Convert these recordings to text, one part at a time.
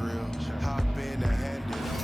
drill. Hop in and hand it on.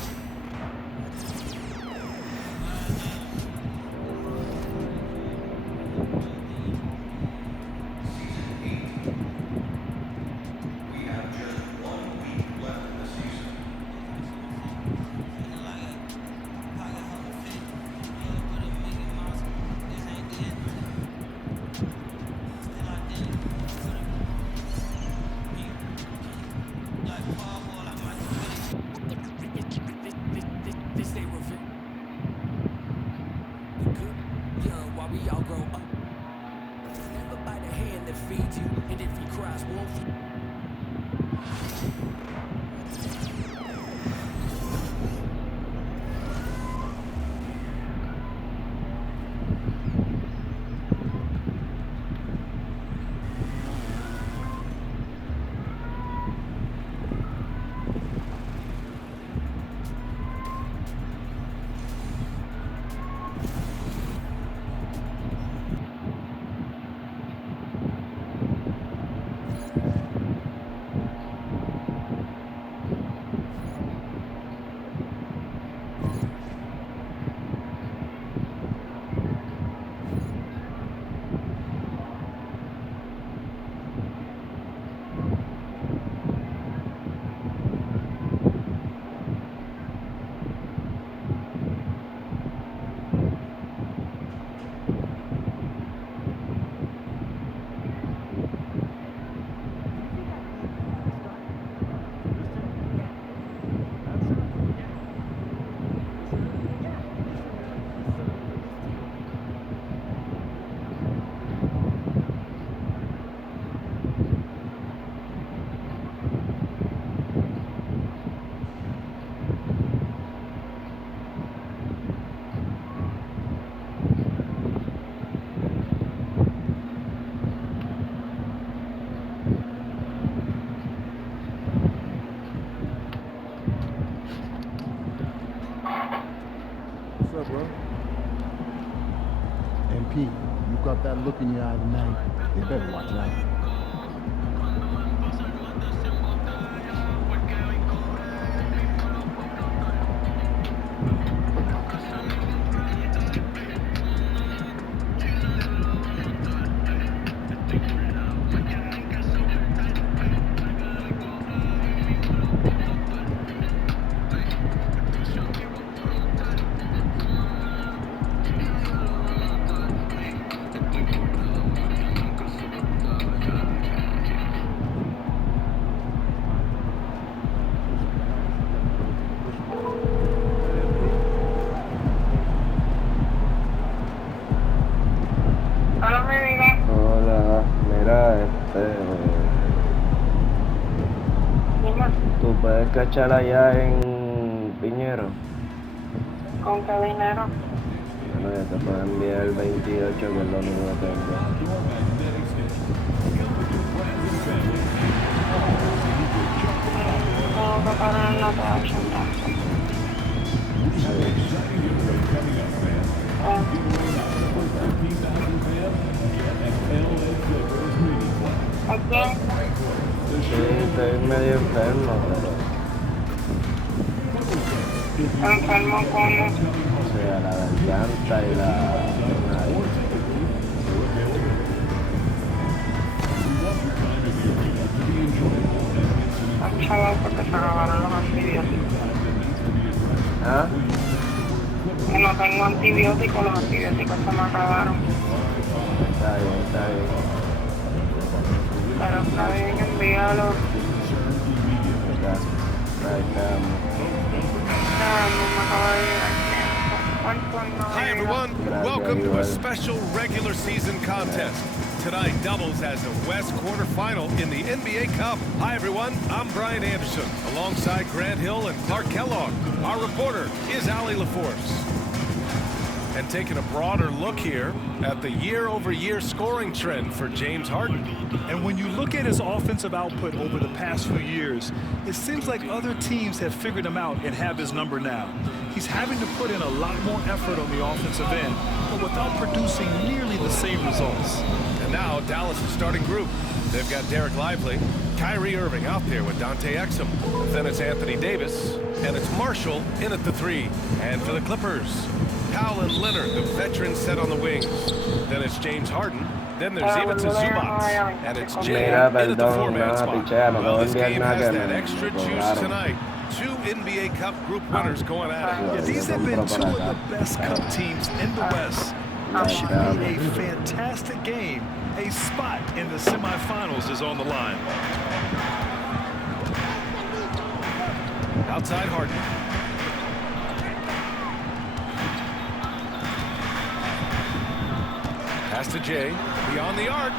What's up, bro? MP, you got that look in your eye tonight. You better watch out. Hola, mira, ¿tú puedes cachar allá en Piñero? ¿Con qué dinero? Bueno, ya te puedo enviar el 28, que es lo único que tengo. Tengo que pagar la TH ¿A quién? Sí, estoy medio enfermo, pero... ¿Enfermo cómo? O sea, la garganta y la nariz. Los chavos porque se acabaron los antibióticos. ¿Ah? Que no tengo antibióticos, los antibióticos se me acabaron. Está bien, está bien. Pero está bien, envíalo. Ahí estamos. No me acaba de llegar tiempo. ¿Cuánto no Hi, llega? everyone. Welcome to a special regular season contest. Tonight doubles as a West quarterfinal in the NBA Cup. Hi, everyone. I'm Brian Anderson, alongside Grant Hill and Clark Kellogg. Our reporter is Allie LaForce. And taking a broader look here at the year-over-year scoring trend for James Harden. And when you look at his offensive output over the past few years, it seems like other teams have figured him out and have his number now. He's having to put in a lot more effort on the offensive end, but without producing nearly the same results. And now Dallas' starting group. They've got Derek Lively, Kyrie Irving out there with Dante Exum. Then it's Anthony Davis, and it's Marshall in at the 3. And for the Clippers, Powell and Leonard, the veterans set on the wings. Then it's James Harden. Then there's Ivica Zubac, and it's Jay in at the 4-man spot. Well, this game has that extra juice tonight. 2 NBA Cup group winners going at it. Yeah, these have been 2 of the best Cup teams in the West. This should be a fantastic game. A spot in the semifinals is on the line. Outside Harden. Pass to Jay. Beyond the arc.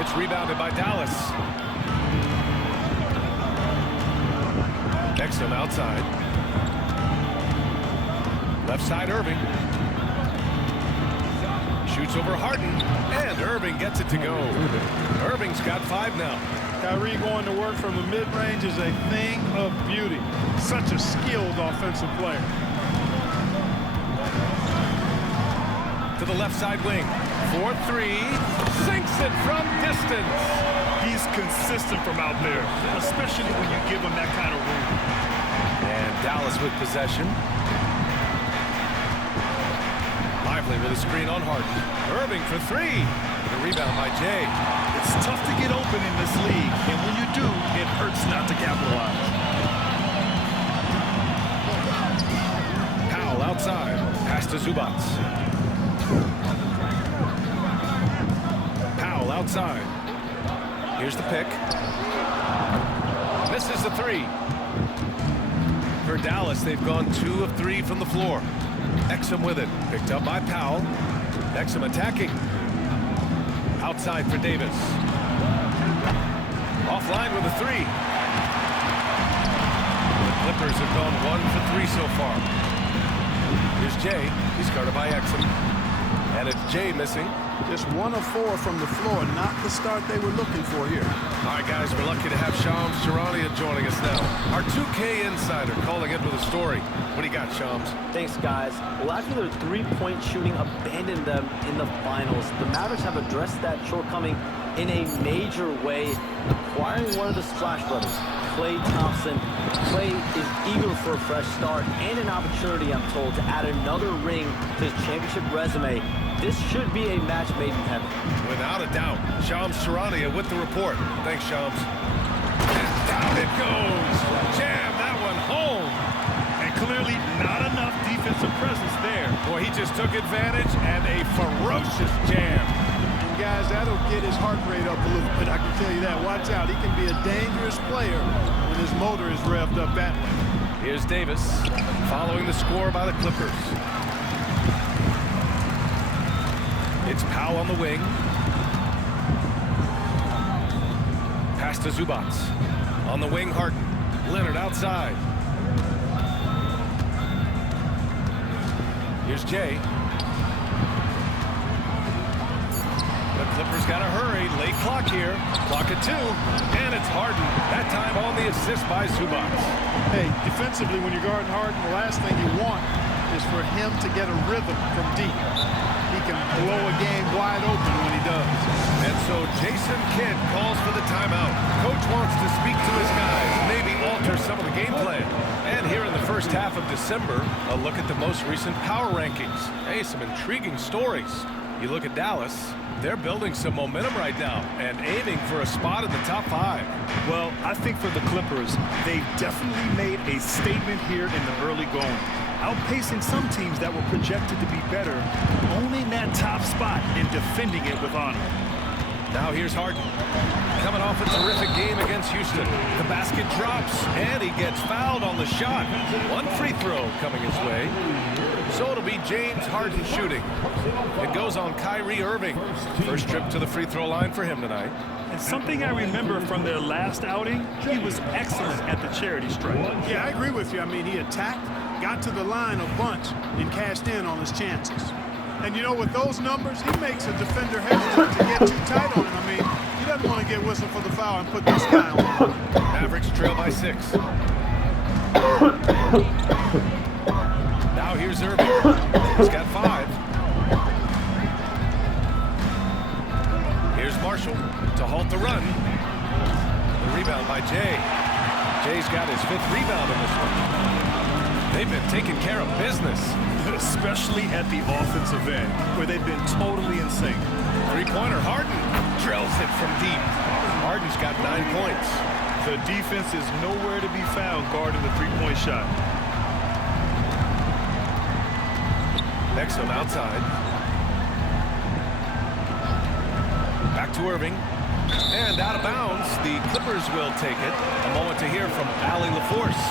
It's rebounded by Dallas. Exum outside. Left side Irving. Shoots over Harden. And Irving gets it to go. Irving's got 5 now. Kyrie going to work from the mid-range is a thing of beauty. Such a skilled offensive player. To the left side wing. 4-3. Sinks it from distance. He's consistent from out there, especially when you give him that kind of room. And Dallas with possession. Lively with a screen on Harden. Irving for 3. The rebound by Jay. It's tough to get open in this league, and when you do, it hurts not to capitalize. Powell outside. Pass to Zubac. Powell outside. Here's the pick. Misses the 3. For Dallas, they've gone 2 of 3 from the floor. Exum with it. Picked up by Powell. Exum attacking. Outside for Davis. Offline with a 3. The Clippers have gone 1 for 3 so far. Here's Jay. He's guarded by Exum. And it's Jay missing. Just 1 of 4 from the floor, not the start they were looking for here. All right, guys, we're lucky to have Shams Charania joining us now. Our 2K insider calling in with a story. What do you got, Shams? Thanks, guys. Well, after their three-point shooting abandoned them in the finals, the Mavericks have addressed that shortcoming in a major way, acquiring one of the Splash Brothers, Klay Thompson. Klay is eager for a fresh start and an opportunity, I'm told, to add another ring to his championship resume. This should be a match made in heaven. Without a doubt. Shams Charania with the report. Thanks, Shams. And down it goes. Jam that one home. And clearly not enough defensive presence there. Boy, he just took advantage and a ferocious jam. And guys, that'll get his heart rate up a little bit. I can tell you that. Watch out. He can be a dangerous player when his motor is revved up that way. Here's Davis following the score by the Clippers. It's Powell on the wing. Pass to Zubac. On the wing, Harden. Leonard outside. Here's Jay. The Clippers got to hurry. Late clock here. Clock at 2. And it's Harden. That time on the assist by Zubac. Hey, defensively, when you're guarding Harden, the last thing you want is for him to get a rhythm from deep. He can blow a game wide open when he does. And so Jason Kidd calls for the timeout. Coach wants to speak to his guys, maybe alter some of the game plan. And here in the first half of December, a look at the most recent power rankings. Hey, some intriguing stories. You look at Dallas, they're building some momentum right now and aiming for a spot in the top 5. Well, I think for the Clippers, they've definitely made a statement here in the early going, outpacing some teams that were projected to be better, owning that top spot and defending it with honor. Now here's Harden, coming off a terrific game against Houston. The basket drops, and he gets fouled on the shot. 1 free throw coming his way. So it'll be James Harden shooting. It goes on Kyrie Irving. First trip to the free throw line for him tonight. And something I remember from their last outing, he was excellent at the charity stripe. Yeah, I agree with you. I mean, he attacked, got to the line a bunch, and cashed in on his chances. And you know, with those numbers, he makes a defender hesitant to get too tight on him. I mean, he doesn't want to get whistled for the foul and put this guy on. Mavericks trail by 6. Now here's Irving. He's got 5. Here's Marshall to halt the run. Jay. Jay's got his 5th rebound in this one. They've been taking care of business. Especially at the offensive end, where they've been totally in sync. Three-pointer, Harden drills it from deep. Harden's got 9 points. The defense is nowhere to be found guarding the three-point shot. Exum outside. Back to Irving. And out of bounds, the Clippers will take it. A moment to hear from Allie LaForce.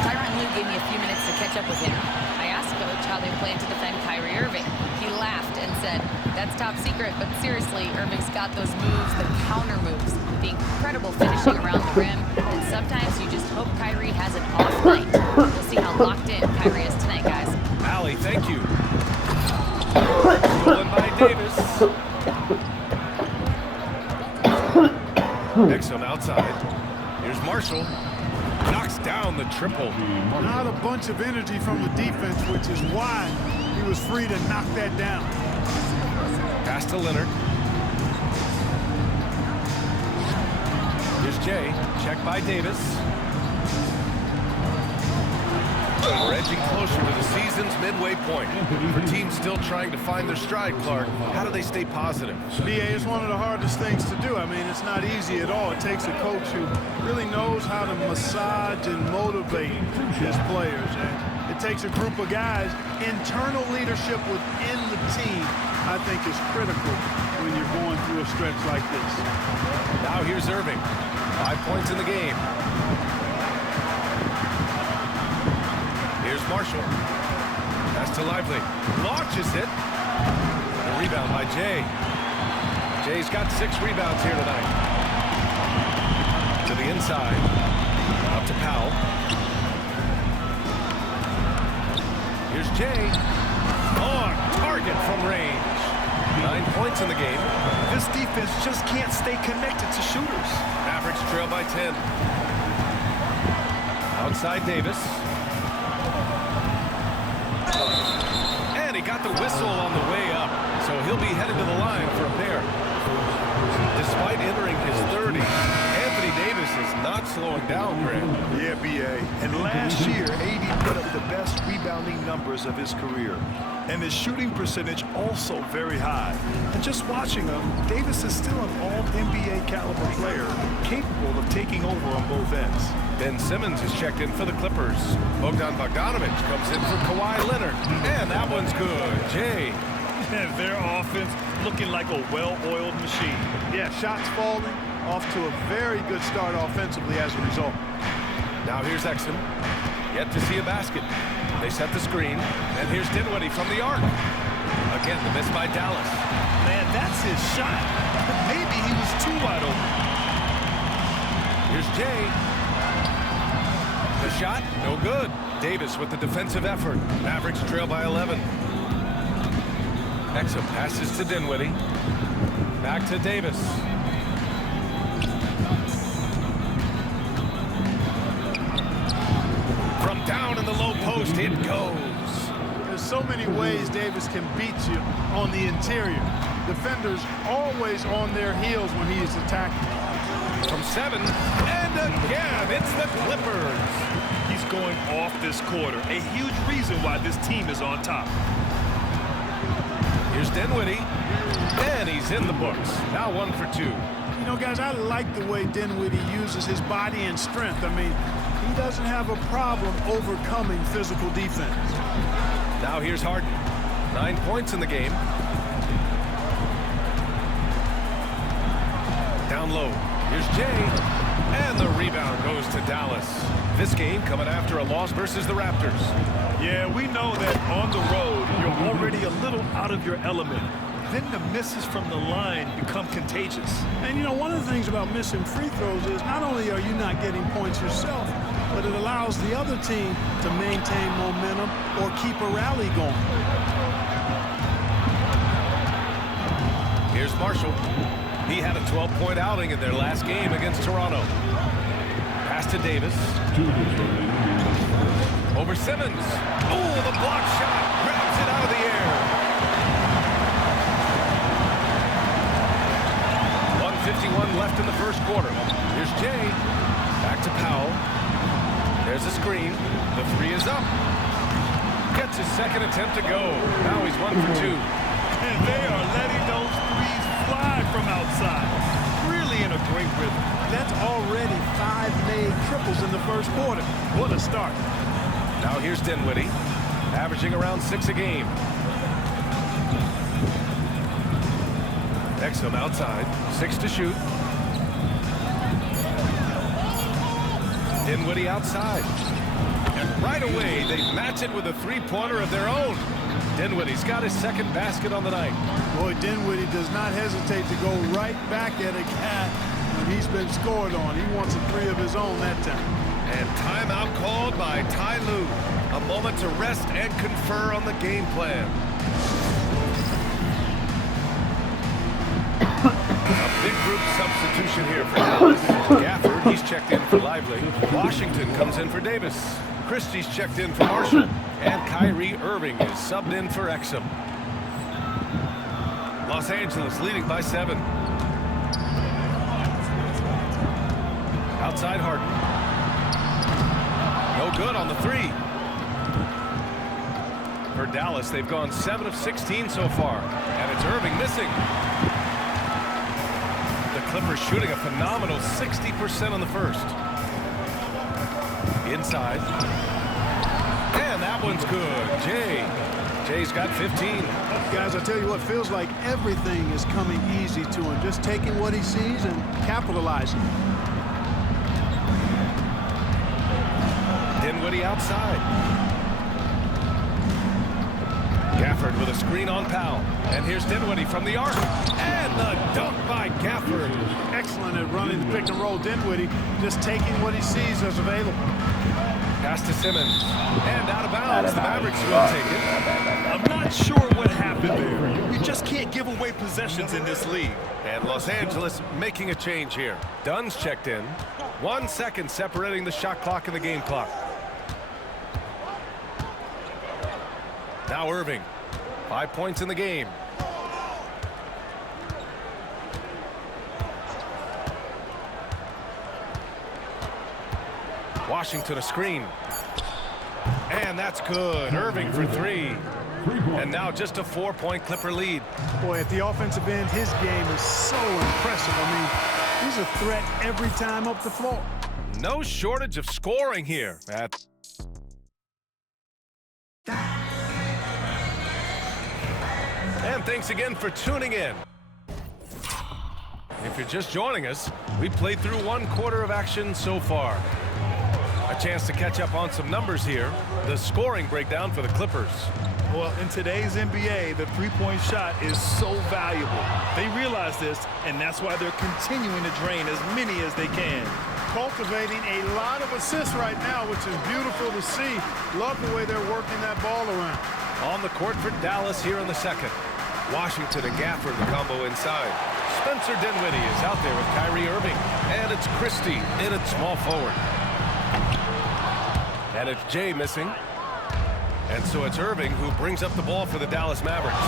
Tyronn Lue gave me a few minutes to catch up with him. I asked Coach how they plan to defend Kyrie Irving. He laughed and said, "That's top secret, but seriously, Irving's got those moves, the counter moves, the incredible finishing around the rim, and sometimes you just hope Kyrie has an off night." We'll see how locked in Kyrie is tonight, guys. Allie, thank you. Stolen by Davis. Exum outside. Here's Marshall. Knocks down the triple. Not a bunch of energy from the defense, which is why he was free to knock that down. Pass to Leonard. Here's Jay. Check by Davis. We're edging closer to the season's midway point. For teams still trying to find their stride, Clark, how do they stay positive? BA is one of the hardest things to do. I mean, it's not easy at all. It takes a coach who really knows how to massage and motivate his players. And it takes a group of guys. Internal leadership within the team, I think, is critical when you're going through a stretch like this. Now here's Irving. 5 points in the game. Here's Marshall. Pass to Lively. Launches it. The rebound by Jay. Jay's got 6 rebounds here tonight. To the inside. Up to Powell. Here's Jay. On target from range. 9 points in the game. This defense just can't stay connected to shooters. Mavericks trail by 10. Outside Davis. And he got the whistle on the way up, so he'll be headed to the line for a pair. Despite entering his 30s, Anthony Davis is not slowing down, Grant. Yeah, BA. And last year, AD put up the best rebounding numbers of his career. And his shooting percentage also very high. And just watching him, Davis is still an all-NBA caliber player, capable of taking over on both ends. Ben Simmons is checked in for the Clippers. Bogdan Bogdanovic comes in for Kawhi Leonard. And that one's good. Jay. And their offense looking like a well-oiled machine. Yeah, shots falling, off to a very good start offensively as a result. Now here's Exum. Yet to see a basket. They set the screen. And here's Dinwiddie from the arc. Again, the miss by Dallas. Man, that's his shot. But maybe he was too wide open. Here's Jay. The shot, no good. Davis with the defensive effort. Mavericks trail by 11. Exum passes to Dinwiddie. Back to Davis. From down in the low post, it goes. There's so many ways Davis can beat you on the interior. Defenders always on their heels when he is attacking. From 7, and again, it's the Clippers. He's going off this quarter. A huge reason why this team is on top. Here's Dinwiddie, and he's in the books. Now 1 for 2. You know, guys, I like the way Dinwiddie uses his body and strength. I mean, he doesn't have a problem overcoming physical defense. Now here's Harden. 9 points in the game. Down low. Here's Jay. And the rebound goes to Dallas. This game coming after a loss versus the Raptors. Yeah, we know that on the road, you're already a little out of your element. Then the misses from the line become contagious. And, you know, one of the things about missing free throws is not only are you not getting points yourself, but it allows the other team to maintain momentum or keep a rally going. Here's Marshall. He had a 12-point outing in their last game against Toronto. Pass to Davis. Over Simmons. Oh, the block shot. Grabs it out of the air. 1:51 left in the first quarter. Here's Jay. Back to Powell. There's a screen. The three is up. Gets his second attempt to go. Now he's 1 for 2. And they are letting those threes fly from outside. Really in a great rhythm. That's already 5 made triples in the first quarter. What a start. Now here's Dinwiddie, averaging around 6 a game. Exum outside, 6 to shoot. Dinwiddie outside. And right away, they match it with a three-pointer of their own. Dinwiddie's got his second basket on the night. Boy, Dinwiddie does not hesitate to go right back at a guy when he's been scored on. He wants a three of his own that time. And timeout called by Ty Lue. A moment to rest and confer on the game plan. A big group substitution here for Dallas. Gafford, he's checked in for Lively. Washington comes in for Davis. Christie's checked in for Marshall. And Kyrie Irving is subbed in for Exum. Los Angeles leading by 7. Outside Harden. No good on the three. For Dallas, they've gone 7 of 16 so far. And it's Irving missing. The Clippers shooting a phenomenal 60% on the first. Inside. And that one's good. Jay's got 15. Guys, I tell you what, feels like everything is coming easy to him. Just taking what he sees and capitalizing. Dinwiddie outside. Gafford with a screen on Powell. And here's Dinwiddie from the arc. And the dunk by Gafford. Excellent at running the pick and roll. Dinwiddie just taking what he sees as available. Pass to Simmons. And out of bounds. The Mavericks will take it. I'm not sure what happened there. You just can't give away possessions in this league. And Los Angeles making a change here. Dunn's checked in. 1 second separating the shot clock and the game clock. Now Irving. 5 points in the game. Washington a screen. And that's good. Irving for 3. And now just a 4-point Clipper lead. Boy, at the offensive end, his game is so impressive. I mean, he's a threat every time up the floor. No shortage of scoring here. And thanks again for tuning in. If you're just joining us, we played through 1 quarter of action so far. A chance to catch up on some numbers here. The scoring breakdown for the Clippers. Well, in today's NBA, the three-point shot is so valuable. They realize this, and that's why they're continuing to drain as many as they can. Cultivating a lot of assists right now, which is beautiful to see. Love the way they're working that ball around. On the court for Dallas here in the second. Washington and Gafford, the combo inside. Spencer Dinwiddie is out there with Kyrie Irving. And it's Christie in at small forward. And it's Jay missing. And so it's Irving who brings up the ball for the Dallas Mavericks.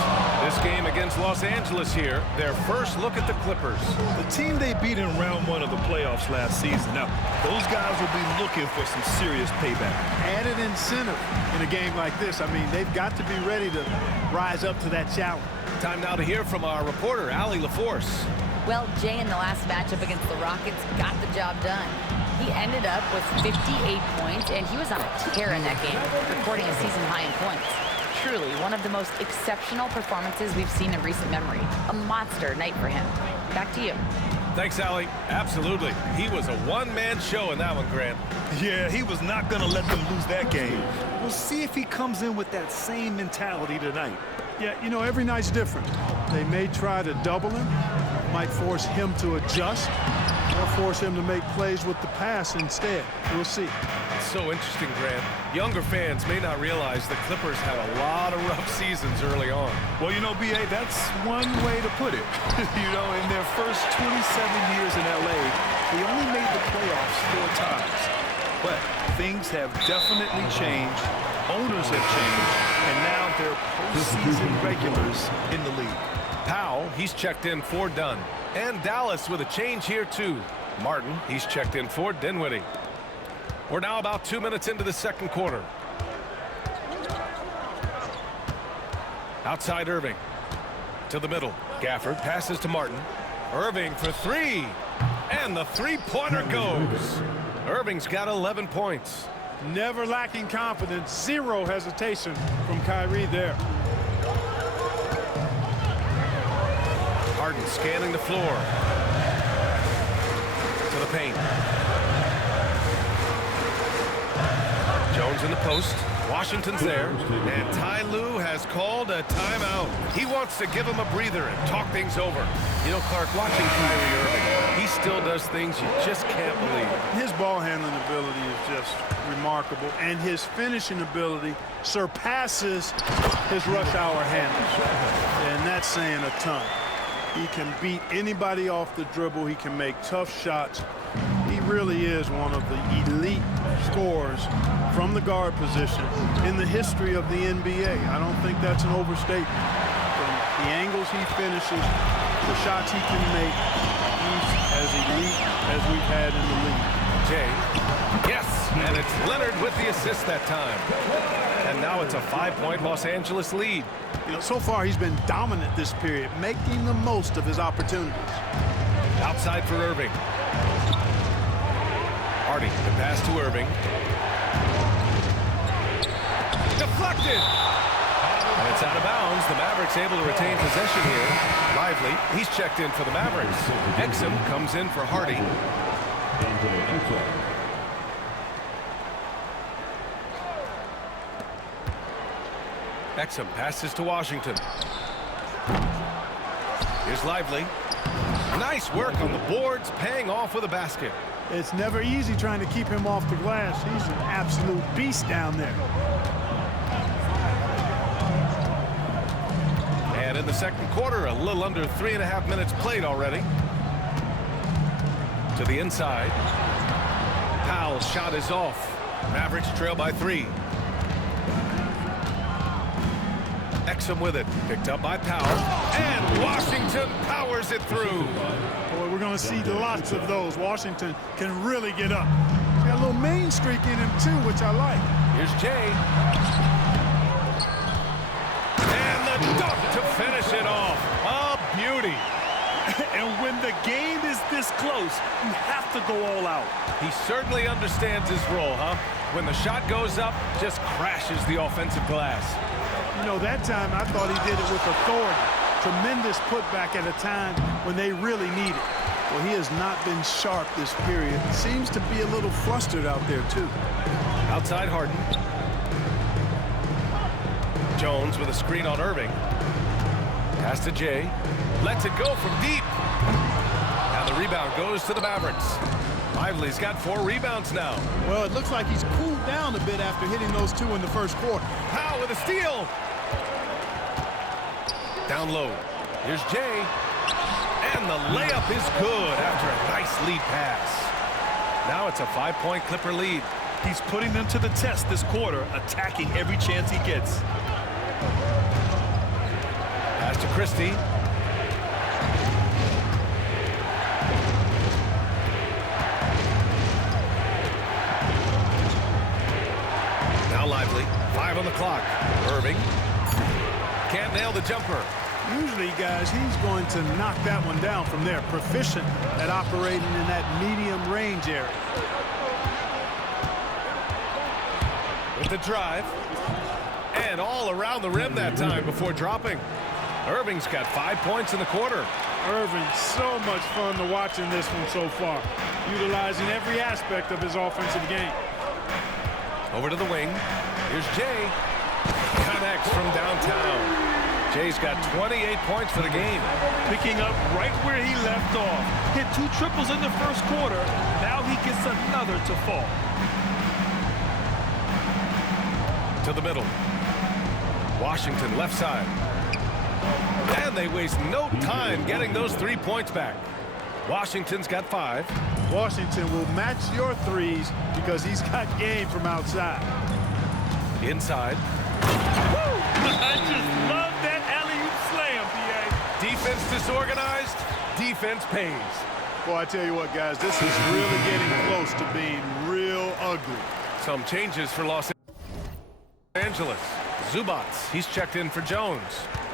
This game against Los Angeles here, their first look at the Clippers. The team they beat in round 1 of the playoffs last season. Now, those guys will be looking for some serious payback. Added incentive in a game like this. I mean, they've got to be ready to rise up to that challenge. Time now to hear from our reporter, Allie LaForce. Well, Jay in the last matchup against the Rockets got the job done. He ended up with 58 points, and he was on a tear in that game, recording a season high in points. Truly, one of the most exceptional performances we've seen in recent memory. A monster night for him. Back to you. Thanks, Allie. Absolutely. He was a one-man show in that one, Grant. Yeah, he was not going to let them lose that game. We'll see if he comes in with that same mentality tonight. Yeah, you know, every night's different. They may try to double him, might force him to adjust, or force him to make plays with the pass instead. We'll see. It's so interesting, Grant. Younger fans may not realize the Clippers had a lot of rough seasons early on. Well, you know, B.A., that's one way to put it. You know, in their first 27 years in L.A., they only made the playoffs 4 times. But things have definitely changed. Owners have changed. And now they're postseason regulars in the league. Powell, he's checked in for Dunn. And Dallas with a change here, too. Martin, he's checked in for Dinwiddie. We're now about 2 minutes into the second quarter. Outside Irving. To the middle. Gafford passes to Martin. Irving for three. And the three-pointer goes. Irving's got 11 points. Never lacking confidence. Zero hesitation from Kyrie there. Harden scanning the floor. To the paint. Jones in the post. Washington's there. And Ty Lue has called a timeout. He wants to give him a breather and talk things over. You know, Clark, watching Kyrie Irving, he still does things you just can't believe. His ball handling ability is just remarkable, and his finishing ability surpasses his rush hour handles. And that's saying a ton. He can beat anybody off the dribble. He can make tough shots. He really is one of the elite scorers from the guard position in the history of the NBA. I don't think that's an overstatement. From the angles he finishes, the shots he can make, he's as elite as we've had in the league. Jay. Yes, and it's Leonard with the assist that time. And now it's a 5-point Los Angeles lead. You know, so far he's been dominant this period, making the most of his opportunities. Outside for Irving. Hardy, the pass to Irving. Deflected! And it's out of bounds. The Mavericks able to retain possession here. Lively, he's checked in for the Mavericks. Exum comes in for Hardy. Exum passes to Washington. Here's Lively. Nice work on the boards, paying off with a basket. It's never easy trying to keep him off the glass. He's an absolute beast down there. And in the second quarter, a little under 3.5 minutes played already. To the inside. Powell's shot is off. Mavericks trail by 3. Exum with it. Picked up by Powell. And Washington powers it through. Boy, we're going to see lots of those. Washington can really get up. He's got a little main streak in him, too, which I like. Here's Jay. And the dunk to finish it off. A beauty. And when the game is this close, you have to go all out. He certainly understands his role, huh? When the shot goes up, just crashes the offensive glass. You know, that time I thought he did it with authority. Tremendous putback at a time when they really need it. Well, he has not been sharp this period. Seems to be a little flustered out there, too. Outside Harden. Jones with a screen on Irving. Pass to Jay. Lets it go from deep. And the rebound goes to the Mavericks. Lively's got 4 rebounds now. Well, it looks like he's cooled down a bit after hitting those 2 in the first quarter. Powell with a steal. Down low. Here's Jay. And the layup is good after a nice lead pass. Now it's a 5-point Clipper lead. He's putting them to the test this quarter, attacking every chance he gets. Pass to Christie. Now Lively. 5 on the clock. Irving. Can't nail the jumper. Usually, guys, he's going to knock that one down from there. Proficient at operating in that medium range area. With the drive. And all around the rim that time before dropping. Irving's got 5 points in the quarter. Irving, so much fun to watch in this one so far. Utilizing every aspect of his offensive game. Over to the wing. Here's Jay. Connects from downtown. Jay's got 28 points for the game. Picking up right where he left off. Hit 2 triples in the first quarter. Now he gets another to fall. To the middle. Washington left side. And they waste no time getting those 3 points back. Washington's got 5. Washington will match your threes because he's got game from outside. Inside. Woo! I just love that alley-oop slam, B.A. Defense disorganized. Defense pays. Boy, I tell you what, guys, this is really getting close to being real ugly. Some changes for Los Angeles. Zubats, he's checked in for Jones.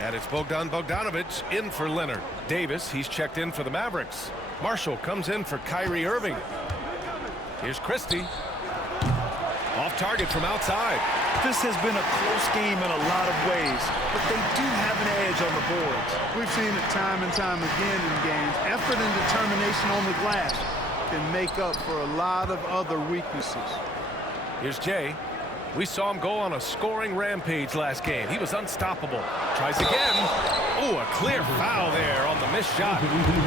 And it's Bogdan Bogdanovic in for Leonard. Davis, he's checked in for the Mavericks. Marshall comes in for Kyrie Irving. Here's Christie. Off target from outside. This has been a close game in a lot of ways, but they do have an edge on the boards. We've seen it time and time again in games. Effort and determination on the glass can make up for a lot of other weaknesses. Here's Jay. We saw him go on a scoring rampage last game. He was unstoppable. Tries again. Oh, a clear foul there on the missed shot.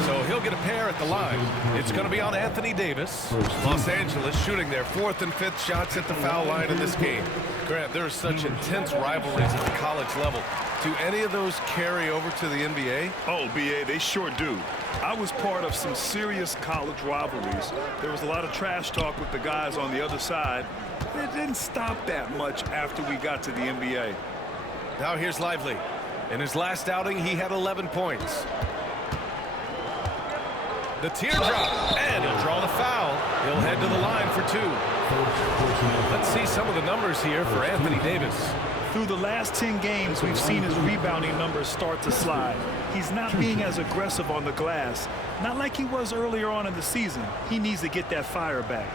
So he'll get a pair at the line. It's going to be on Anthony Davis. Los Angeles shooting their 4th and 5th shots at the foul line in this game. Grant, there are such intense rivalries at the college level. Do any of those carry over to the NBA? Oh, B.A., they sure do. I was part of some serious college rivalries. There was a lot of trash talk with the guys on the other side. It didn't stop that much after we got to the NBA. Now here's Lively. In his last outing, he had 11 points. The teardrop, and he'll draw the foul. He'll head to the line for 2. Let's see some of the numbers here for Anthony Davis. Through the last 10 games, we've seen his rebounding numbers start to slide. He's not being as aggressive on the glass, not like he was earlier on in the season. He needs to get that fire back.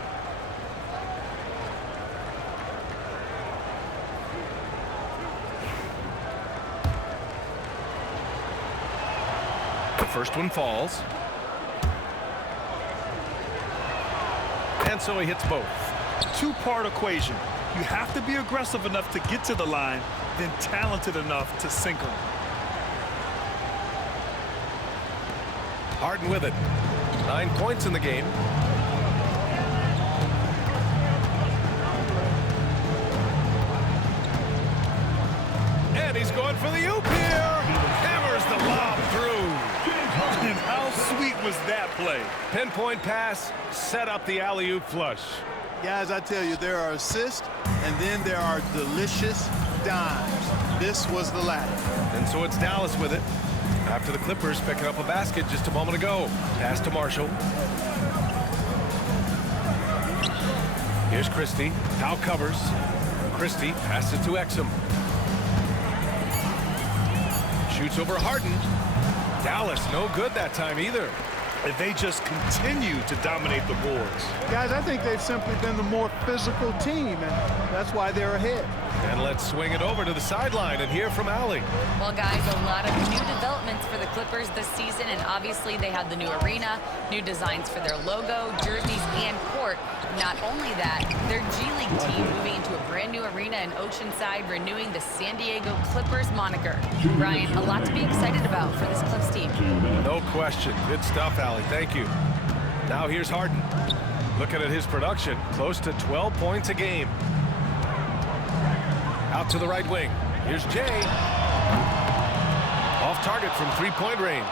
The first one falls. And so he hits both. Two-part equation. You have to be aggressive enough to get to the line, then talented enough to sink them. Harden with it. 9 points in the game. And he's going for the oop here. Hammers the lob through. And how sweet was that play? Pinpoint pass, set up the alley-oop flush. Guys, I tell you, there are assists, and then there are delicious dimes. This was the latter. And so it's Dallas with it. After the Clippers picking up a basket just a moment ago. Pass to Marshall. Here's Christie. Now covers. Christie passes to Exum. Shoots over Harden. Dallas no good that time either. They just continue to dominate the boards. Guys, I think they've simply been the more physical team, and that's why they're ahead. And let's swing it over to the sideline and hear from Allie. Well, guys, a lot of new developments for the Clippers this season, and obviously they have the new arena, new designs for their logo, jerseys, and court. Not only that, their G League team moving into a brand new arena in Oceanside, renewing the San Diego Clippers moniker. Brian, a lot to be excited about for this Clips team. No question. Good stuff, Allie. Thank you. Now here's Harden. Looking at his production, close to 12 points a game. Out to the right wing. Here's Jay. Off target from three-point range.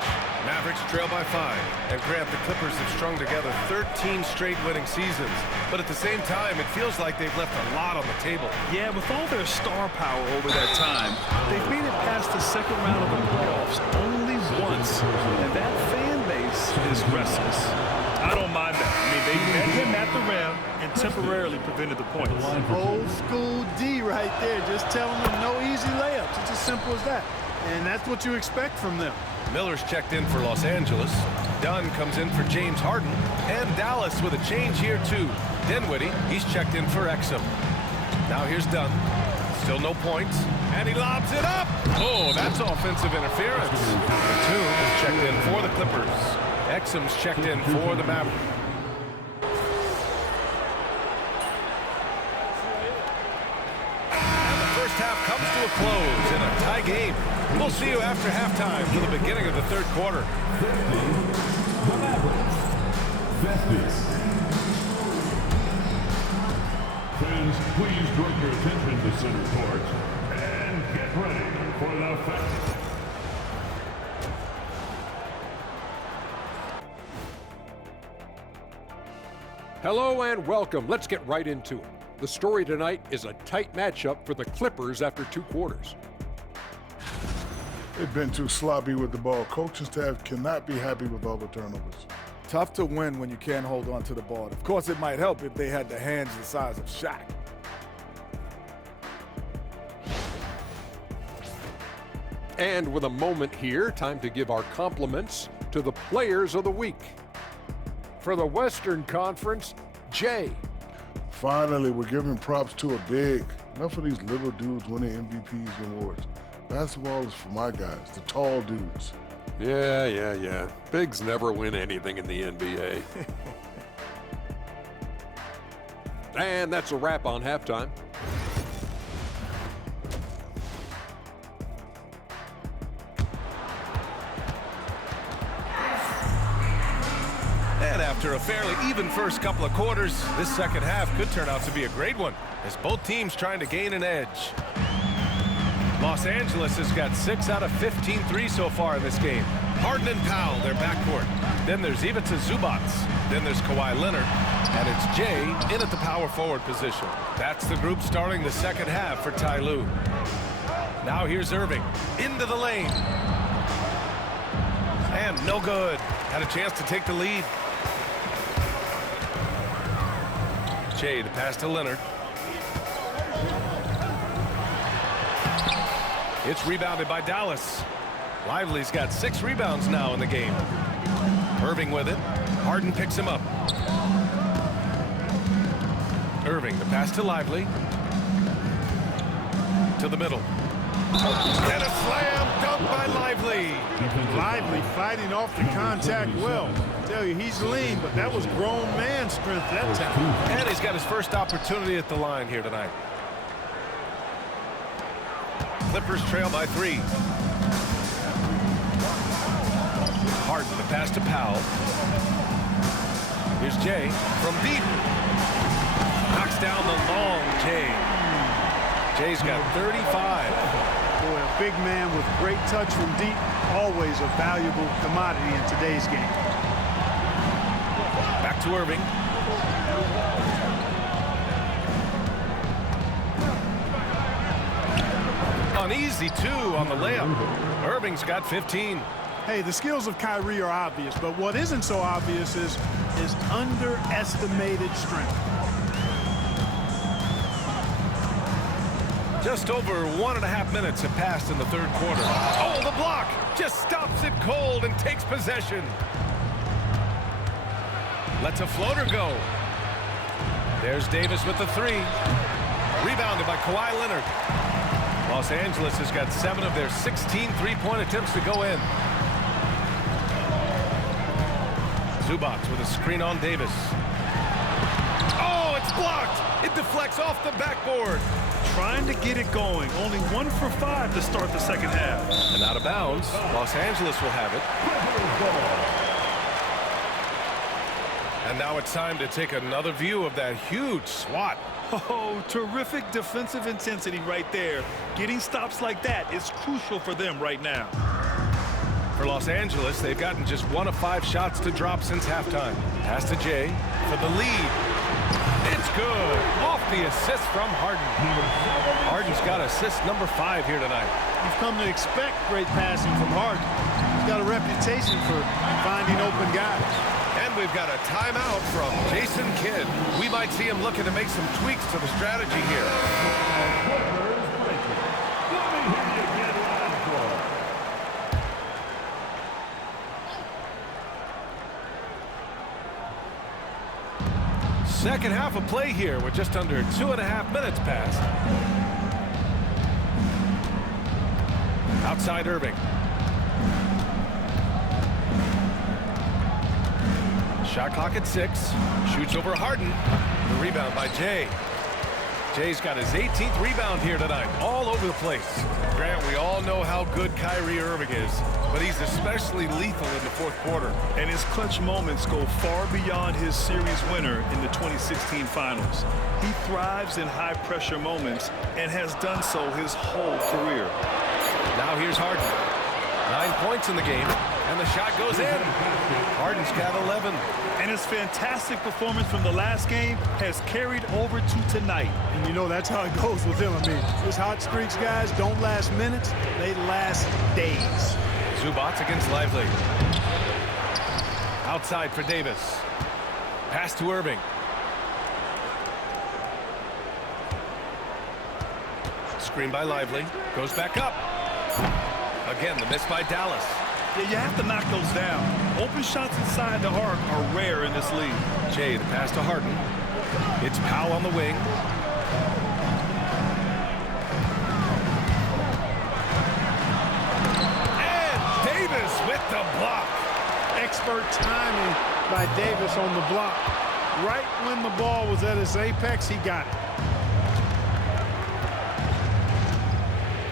Mavericks trail by 5. And Grant, the Clippers have strung together 13 straight winning seasons. But at the same time, it feels like they've left a lot on the table. Yeah, with all their star power over that time, they've made it past the second round of the playoffs only once. And that fan base is restless. I don't mind that. I mean, they met him at the rim and temporarily prevented the points. Old school D right there, just telling them no easy layups. It's as simple as that. And that's what you expect from them. Miller's checked in for Los Angeles. Dunn comes in for James Harden. And Dallas with a change here, too. Dinwiddie, he's checked in for Exum. Now here's Dunn. Still no points. And he lobs it up. Oh, that's offensive interference. Batum is checked in for the Clippers. Exum's checked in for the Mavericks. And the first half comes to a close in a tie game. We'll see you after halftime for the beginning of the third quarter. Fans, please direct your attention to center court and get ready for the fight. Hello and welcome. Let's get right into it. The story tonight is a tight matchup for the Clippers after 2 quarters. They've been too sloppy with the ball. Coaching staff cannot be happy with all the turnovers. Tough to win when you can't hold on to the ball. Of course, it might help if they had the hands the size of Shaq. And with a moment here, time to give our compliments to the players of the week. For the Western Conference, Jay. Finally, we're giving props to a big. Enough of these little dudes winning MVPs and awards. Basketball is for my guys, the tall dudes. Yeah. Bigs never win anything in the NBA. And that's a wrap on halftime. And after a fairly even first couple of quarters, this second half could turn out to be a great one as both teams trying to gain an edge. Los Angeles has got 6 out of 15 threes so far in this game. Harden and Powell, their backcourt. Then there's Ivica Zubac. Then there's Kawhi Leonard. And it's Jay in at the power forward position. That's the group starting the second half for Ty Lue. Now here's Irving into the lane. And no good. Had a chance to take the lead. Jay, the pass to Leonard. It's rebounded by Dallas. Lively's got 6 rebounds now in the game. Irving with it. Harden picks him up. Irving, the pass to Lively. To the middle. And a slam dunk by Lively. Lively fighting off the contact well. I tell you, he's lean, but that was grown man strength that time. And he's got his first opportunity at the line here tonight. Clippers trail by 3. Harden, the pass to Powell. Here's Jay from deep. Knocks down the long Jay. Jay's got 35. Boy, a big man with great touch from deep, always a valuable commodity in today's game. Back to Irving. Uneasy, too, on the layup. Irving's got 15. Hey, the skills of Kyrie are obvious, but what isn't so obvious is his underestimated strength. Just over 1.5 minutes have passed in the third quarter. Oh, the block just stops it cold and takes possession. Lets a floater go. There's Davis with the 3. Rebounded by Kawhi Leonard. Los Angeles has got 7 of their 16 three-point attempts to go in. Zubac with a screen on Davis. Oh, it's blocked. It deflects off the backboard. Trying to get it going. Only 1 for 5 to start the second half. And out of bounds. Los Angeles will have it. And now it's time to take another view of that huge swat. Oh, terrific defensive intensity right there. Getting stops like that is crucial for them right now. For Los Angeles, they've gotten just 1 of 5 shots to drop since halftime. Pass to Jay for the lead. It's good. Off the assist from Harden. Harden's got assist number 5 here tonight. You've come to expect great passing from Harden. He's got a reputation for finding open guys. And we've got a timeout from Jason Kidd. We might see him looking to make some tweaks to the strategy here. Second half of play here with just under 2.5 minutes passed. Outside Irving. Shot clock at 6. Shoots over Harden. The rebound by Jay. Jay's got his 18th rebound here tonight. All over the place. Grant, we all know how good Kyrie Irving is, but he's especially lethal in the fourth quarter. And his clutch moments go far beyond his series winner in the 2016 finals. He thrives in high-pressure moments and has done so his whole career. Now here's Harden. 9 points in the game, and the shot goes in. Harden's got 11. And his fantastic performance from the last game has carried over to tonight. And you know that's how it goes with him. I mean, his hot streaks, guys, don't last minutes. They last days. Zubac against Lively. Outside for Davis. Pass to Irving. Screen by Lively. Goes back up. Again, the miss by Dallas. Yeah, you have to knock those down. Open shots inside the arc are rare in this league. Jay, the pass to Harden. It's Powell on the wing. And Davis with the block. Expert timing by Davis on the block. Right when the ball was at its apex, he got it.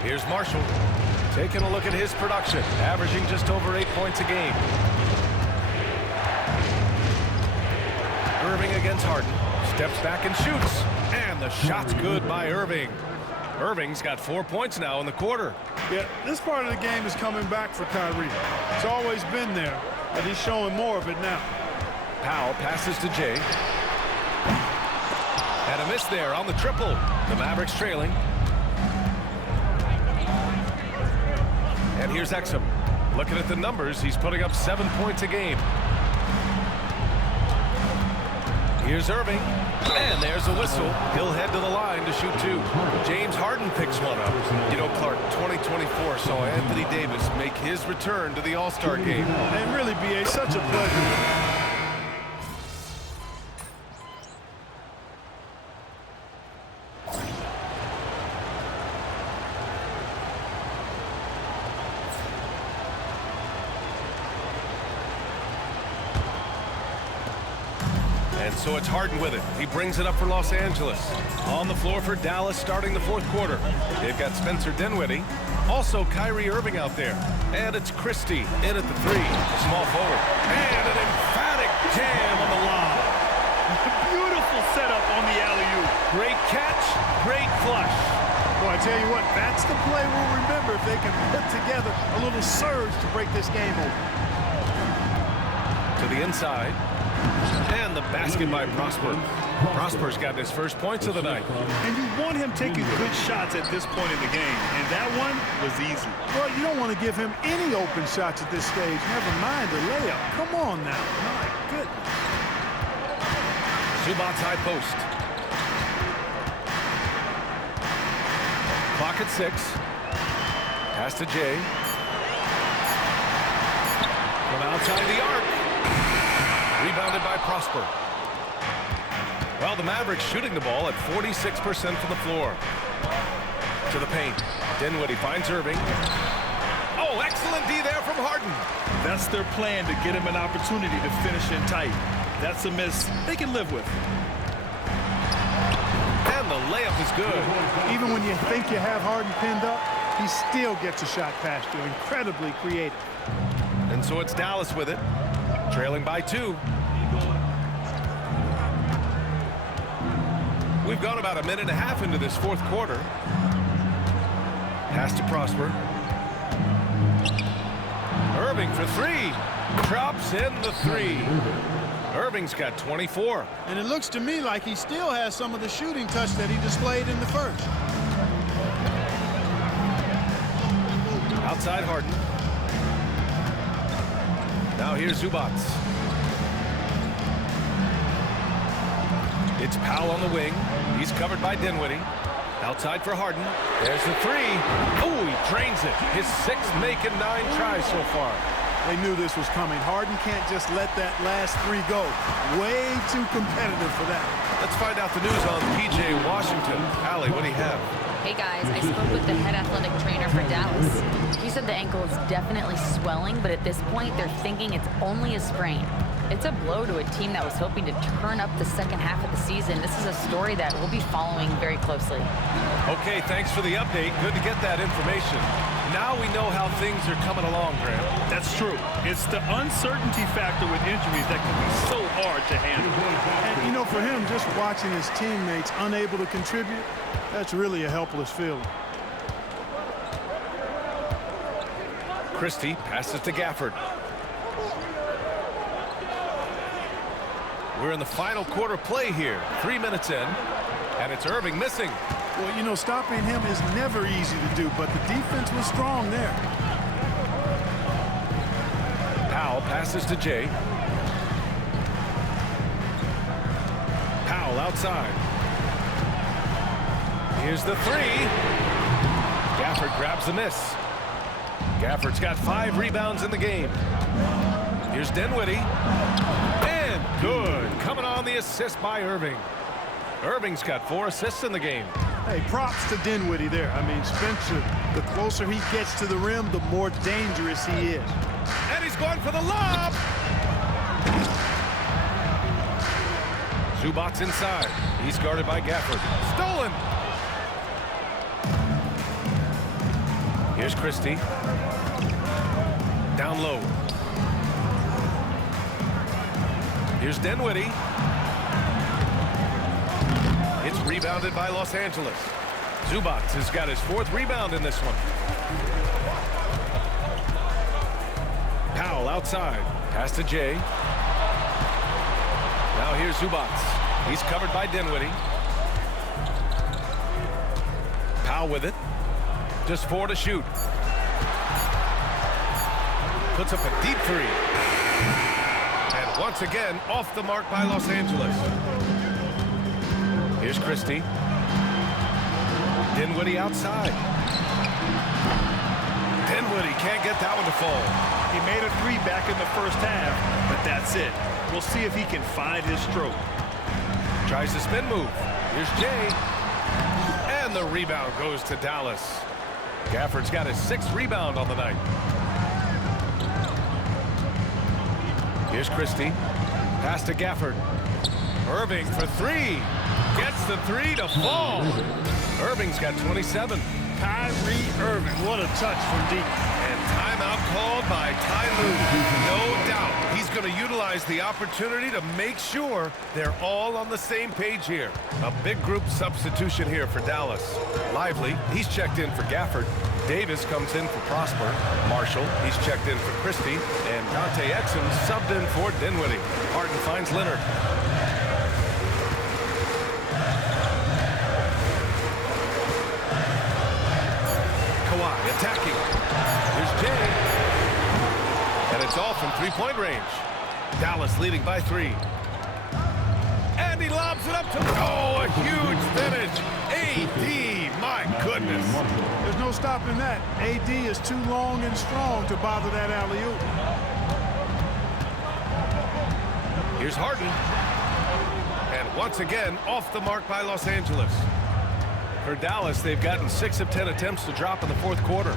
Here's Marshall. Taking a look at his production, averaging just over 8 points a game. Irving against Harden. Steps back and shoots. And the shot's good by Irving. Irving's got 4 points now in the quarter. Yeah, this part of the game is coming back for Kyrie. It's always been there, but he's showing more of it now. Powell passes to Jay. And a miss there on the triple. The Mavericks trailing. And here's Exum. Looking at the numbers, he's putting up 7 points a game. Here's Irving. And there's a whistle. He'll head to the line to shoot 2. James Harden picks one up. You know, Clark, 2024 saw Anthony Davis make his return to the All-Star game. And really, B.A., such a pleasure. So it's Harden with it. He brings it up for Los Angeles. On the floor for Dallas starting the 4th quarter. They've got Spencer Dinwiddie. Also Kyrie Irving out there. And it's Christie in at the 3. Small forward. And an emphatic jam on the line. Beautiful setup on the alley-oop. Great catch, great flush. Boy, I tell you what, that's the play we'll remember if they can put together a little surge to break this game open. To the inside. And the basket by Prosper. Prosper's got his first points of the night. And you want him taking good shots at this point in the game. And that one was easy. Well, you don't want to give him any open shots at this stage. Never mind the layup. Come on now. My goodness. Zubac's high post. Clock at 6. Pass to Jay. From outside the arc. Rebounded by Prosper. Well, the Mavericks shooting the ball at 46% from the floor. To the paint. Dinwiddie finds Irving. Oh, excellent D there from Harden. That's their plan, to get him an opportunity to finish in tight. That's a miss they can live with. And the layup is good. Even when you think you have Harden pinned up, he still gets a shot past you. Incredibly creative. And so it's Dallas with it. Trailing by 2. We've gone about a minute and a half into this 4th quarter. Pass to Prosper. Irving for 3. Drops in the 3. Irving's got 24. And it looks to me like he still has some of the shooting touch that he displayed in the first. Outside Harden. Now here's Zubac. It's Powell on the wing. He's covered by Dinwiddie. Outside for Harden. There's the 3. Oh, he drains it. His 6th make in 9 tries so far. They knew this was coming. Harden can't just let that last 3 go. Way too competitive for that. Let's find out the news on P.J. Washington. Allie, what do you have? Hey guys, I spoke with the head athletic trainer for Dallas. He said the ankle is definitely swelling, but at this point they're thinking it's only a sprain. It's a blow to a team that was hoping to turn up the second half of the season. This is a story that we'll be following very closely. Okay, thanks for the update. Good to get that information. Now we know how things are coming along, Grant. That's true. It's the uncertainty factor with injuries that can be so hard to handle. And, you know, for him, just watching his teammates unable to contribute, that's really a helpless feeling. Christie passes to Gafford. We're in the final quarter play here. 3 minutes in, and it's Irving missing. Well, you know, stopping him is never easy to do, but the defense was strong there. Powell passes to Jay. Powell outside. Here's the three. Gafford grabs the miss. Gafford's got 5 rebounds in the game. Here's Dinwiddie. And good. Coming on the assist by Irving. Irving's got 4 assists in the game. Hey, props to Dinwiddie there. I mean, Spencer, the closer he gets to the rim, the more dangerous he is. And he's going for the lob. Zubac inside. He's guarded by Gafford. Stolen. Here's Christie. Down low. Here's Dinwiddie. It's rebounded by Los Angeles. Zubac has got his 4th rebound in this one. Powell outside. Pass to Jay. Now here's Zubac. He's covered by Dinwiddie. Powell with it. Just 4 to shoot. Puts up a deep 3. And once again, off the mark by Los Angeles. Here's Christie. Dinwiddie outside. Dinwiddie can't get that one to fall. He made a 3 back in the first half, but that's it. We'll see if he can find his stroke. Tries the spin move. Here's Jay. And the rebound goes to Dallas. Gafford's got his 6th rebound on the night. Here's Christie. Pass to Gafford. Irving for 3. Gets the 3 to fall. Irving's got 27. Kyrie Irving, what a touch from deep. And timeout called by Ty Lue. No doubt he's going to utilize the opportunity to make sure they're all on the same page here. A big group substitution here for Dallas. Lively, he's checked in for Gafford. Davis comes in for Prosper. Marshall, he's checked in for Christie. And Dante Exum subbed in for Dinwiddie. Harden finds Leonard. Kawhi attacking. Here's Jay. And it's all from 3-point range. Dallas leading by 3. And he lobs it up to... Oh, a huge finish. AD, my goodness. There's no stopping that. AD is too long and strong to bother that alley-oop. Here's Harden. And once again, off the mark by Los Angeles. For Dallas, they've gotten 6 of 10 attempts to drop in the 4th quarter.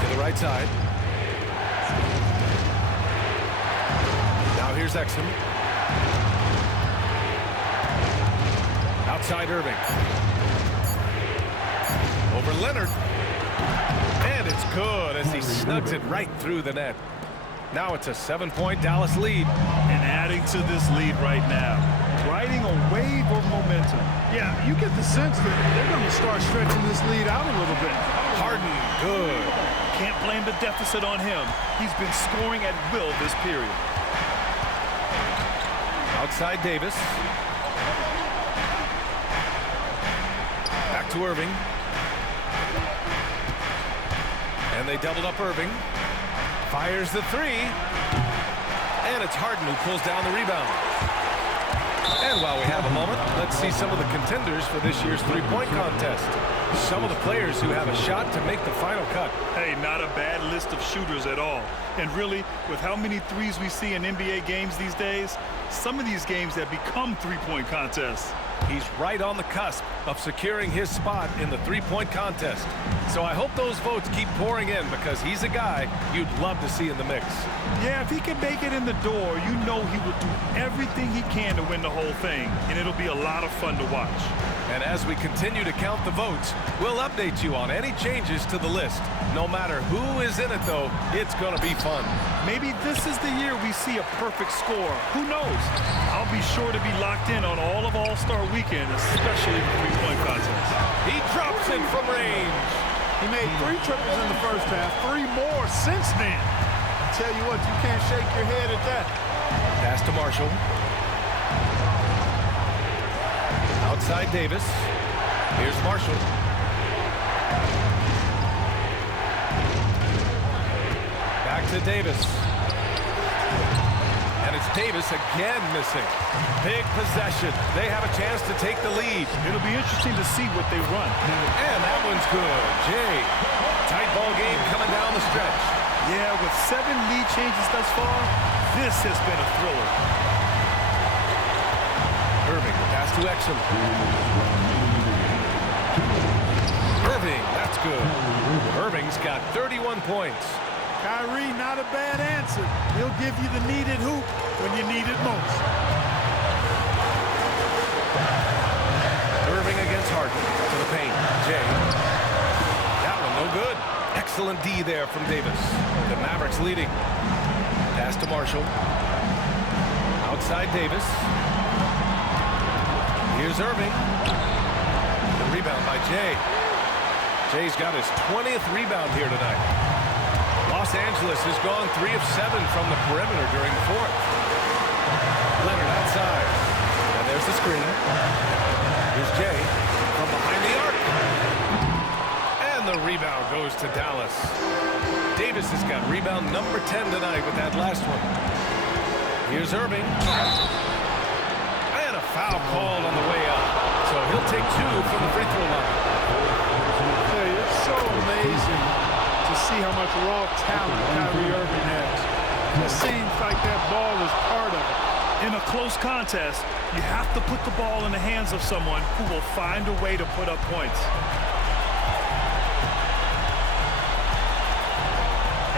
To the right side. Now here's Exum. Outside Irving. Over Leonard. And it's good as he snugs it right through the net. Now it's a 7-point Dallas lead. And adding to this lead right now, riding a wave of momentum. Yeah, you get the sense that they're going to start stretching this lead out a little bit. Harden, good. Can't blame the deficit on him. He's been scoring at will this period. Outside Davis. Back to Irving. And they doubled up Irving. Fires the 3. And it's Harden who pulls down the rebound. And while we have a moment, let's see some of the contenders for this year's 3-point contest. Some of the players who have a shot to make the final cut. Hey, not a bad list of shooters at all. And really, with how many threes we see in NBA games these days, some of these games have become 3-point contests. He's right on the cusp of securing his spot in the 3-point contest. So I hope those votes keep pouring in because he's a guy you'd love to see in the mix. Yeah, if he can make it in the door, you know he will do everything he can to win the whole thing, and it'll be a lot of fun to watch. And as we continue to count the votes, we'll update you on any changes to the list. No matter who is in it, though, it's going to be fun. Maybe this is the year we see a perfect score. Who knows? I'll be sure to be locked in on all of All-Star Weekend, especially the 3-point contest. He drops it from range. He made 3 triples in the first half, 3 more since then. I tell you what, you can't shake your head at that. Pass to Marshall. Outside Davis. Here's Marshall. Back to Davis. And it's Davis again missing. Big possession. They have a chance to take the lead. It'll be interesting to see what they run. And that one's good. Jay. Tight ball game coming down the stretch. Yeah, with 7 lead changes thus far, this has been a thriller. Irving, the pass to Exum. Irving, that's good. Irving's got 31 points. Kyrie, not a bad answer. He'll give you the needed hoop when you need it most. Irving against Harden to the paint. Jay. That one no good. Excellent D there from Davis. The Mavericks leading. Pass to Marshall. Outside Davis. Here's Irving. The rebound by Jay. Jay's got his 20th rebound here tonight. Los Angeles has gone 3 of 7 from the perimeter during the fourth. Leonard outside. And there's the screen. Here's Jay from behind the arc. And the rebound goes to Dallas. Davis has got rebound number 10 tonight with that last one. Here's Irving. And a foul called on the way out. So he'll take 2 from the free throw line. Hey, it's so amazing to see how much raw talent Kyrie Irving has. It just seems like that ball is part of it. In a close contest, you have to put the ball in the hands of someone who will find a way to put up points.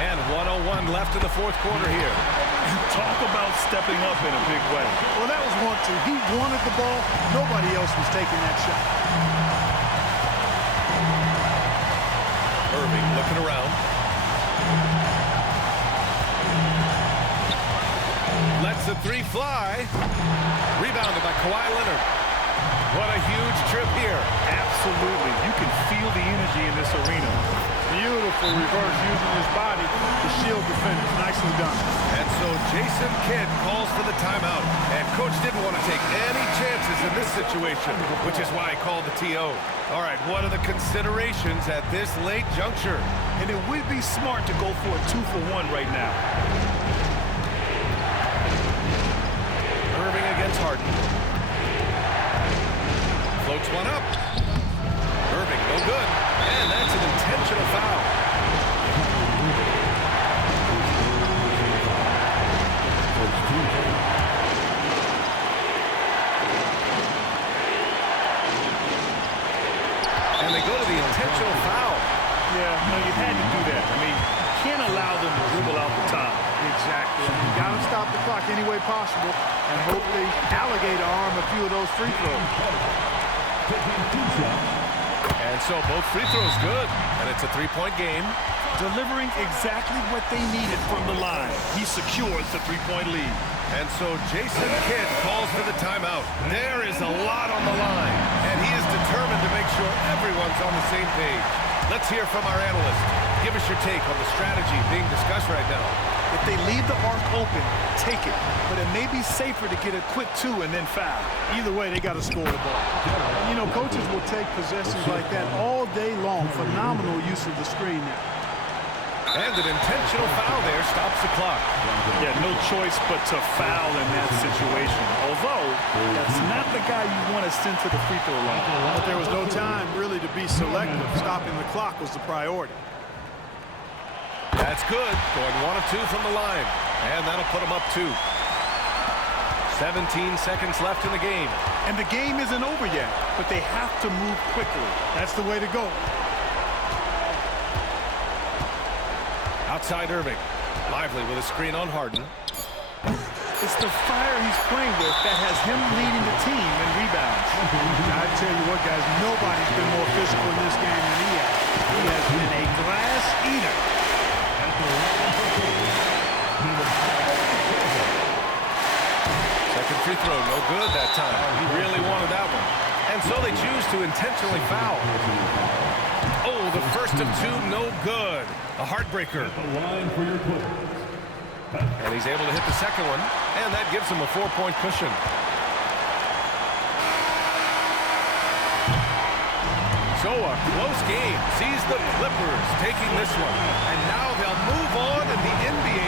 And 1:01 left in the fourth quarter here. Talk about stepping up in a big way. Well, that was 1-2. He wanted the ball. Nobody else was taking that shot. Irving looking around. Lets the 3 fly. Rebounded by Kawhi Leonard. What a huge trip here. Absolutely. You can feel the energy in this arena. Beautiful reverse using his body to shield defenders. Nicely done. And so Jason Kidd calls for the timeout. And coach didn't want to take any chances in this situation, which is why he called the TO. All right, what are the considerations at this late juncture? And it would be smart to go for a 2-for-1 right now. Irving against Harden. Floats one up. Irving, no good. And that's an intentional foul. And they go to the intentional foul. Yeah, no, you had to do that. I mean, you can't allow them to dribble out the top. Exactly. You got to stop the clock any way possible and hope they alligator arm a few of those free throws. And so both free throws good. And it's a 3-point game. Delivering exactly what they needed from the line. He secures the 3-point lead. And so Jason Kidd calls for the timeout. There is a lot on the line. And he is determined to make sure everyone's on the same page. Let's hear from our analyst. Give us your take on the strategy being discussed right now. If they leave the arc open, take it. But it may be safer to get a quick 2 and then foul. Either way, they got to score the ball. You know, coaches will take possessions like that all day long. Phenomenal use of the screen there. And an intentional foul there stops the clock. Yeah, no choice but to foul in that situation. Although, that's not the guy you want to send to the free throw line. But there was no time really to be selective. Stopping the clock was the priority. That's good. Going 1 of 2 from the line. And that'll put them up 2. 17 seconds left in the game. And the game isn't over yet, but they have to move quickly. That's the way to go. Outside Irving. Lively with a screen on Harden. It's the fire he's playing with that has him leading the team in rebounds. I tell you what, guys, nobody's been more physical in this game than he has. He has been a glass eater. Second free throw, no good that time. He really wanted that one. And so they choose to intentionally foul. Oh, the first of 2, no good. A heartbreaker. And he's able to hit the second one, and that gives him a 4-point cushion. So a close game sees the Clippers taking this one. And now they'll move on in the NBA